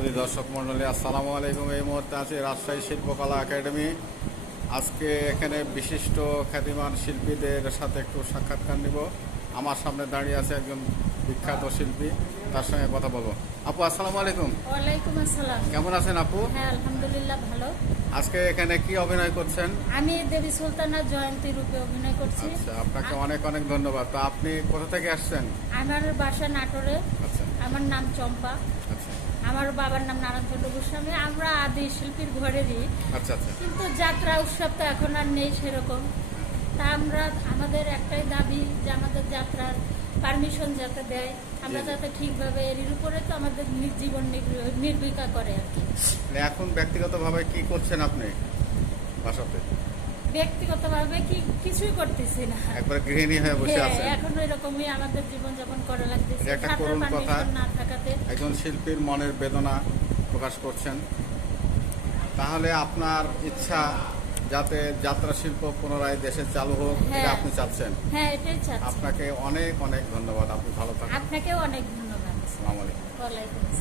সুধী দর্শক মণ্ডলী, আসসালামু আলাইকুম। এই মুহূর্তে আছে রাজশাহী শিল্পকলা একাডেমি। আজকে এখানে বিশিষ্ট খ্যাতিমান শিল্পীদের সাথে একটু সাক্ষাৎকার নিব। আমার সামনে দাঁড়িয়ে আছে একজন বিখ্যাত শিল্পী, তার সঙ্গে কথা বলবো। আপু, আসসালামু আলাইকুম। ওয়ালাইকুম আসসালাম। কেমন আছেন আপু? হ্যাঁ, আলহামদুলিল্লাহ ভালো। আজকে এখানে কি অভিনয় করছেন? আমি দেবী সুলতানা জয়ন্তী রূপে অভিনয় করছি। আচ্ছা, আপনাকে অনেক অনেক ধন্যবাদ। তো আপনি কোথা থেকে আসছেন? আমার বাসা নাটোরে। আচ্ছা আমার নাম চম্পা। আচ্ছা আমার বাবার নাম নারায়ণচন্দ্র গোস্বামী। আমরা আদি শিল্পীর ঘরেরই, আচ্ছা আচ্ছা কিন্তু যাত্রা উৎসব তো এখন আর নেই সেরকম। তা আমাদের একটাই দাবি যে আমাদের যাত্রার পারমিশন যাতে দেয়, আমরা জি, জি। যাতে ঠিকভাবে এর উপরে তো আমাদের জীবন নির্বিকা করে আর কি। এখন ব্যক্তিগতভাবে কি করছেন আপনি বাসাতে? ব্যক্তিগতভাবে কিছুই করতেছি না, একবার গৃহিণী হয়ে বসে হ্যাঁ, আছেন। এখন এরকমই আমাদের জীবনযাপন করা লাগতেছে। এটা একটা ছাত্রের করুণ কথা। পারমিশন না থাকাতে। একজন শিল্পীর মনের বেদনা প্রকাশ করছেন। তাহলে আপনার ইচ্ছা যাতে যাত্রা শিল্প পুনরায় দেশে চালু হোক, এটা হ্যাঁ। আপনি চাচ্ছেন। হ্যাঁ, এটাই চাচ্ছি। আপনাকে অনেক অনেক ধন্যবাদ। আপনি ভালো থাকুন। আপনাকেও অনেক ধন্যবাদ। আসসালামু আলাইকুম। ওয়ালাইকুম আসসালাম।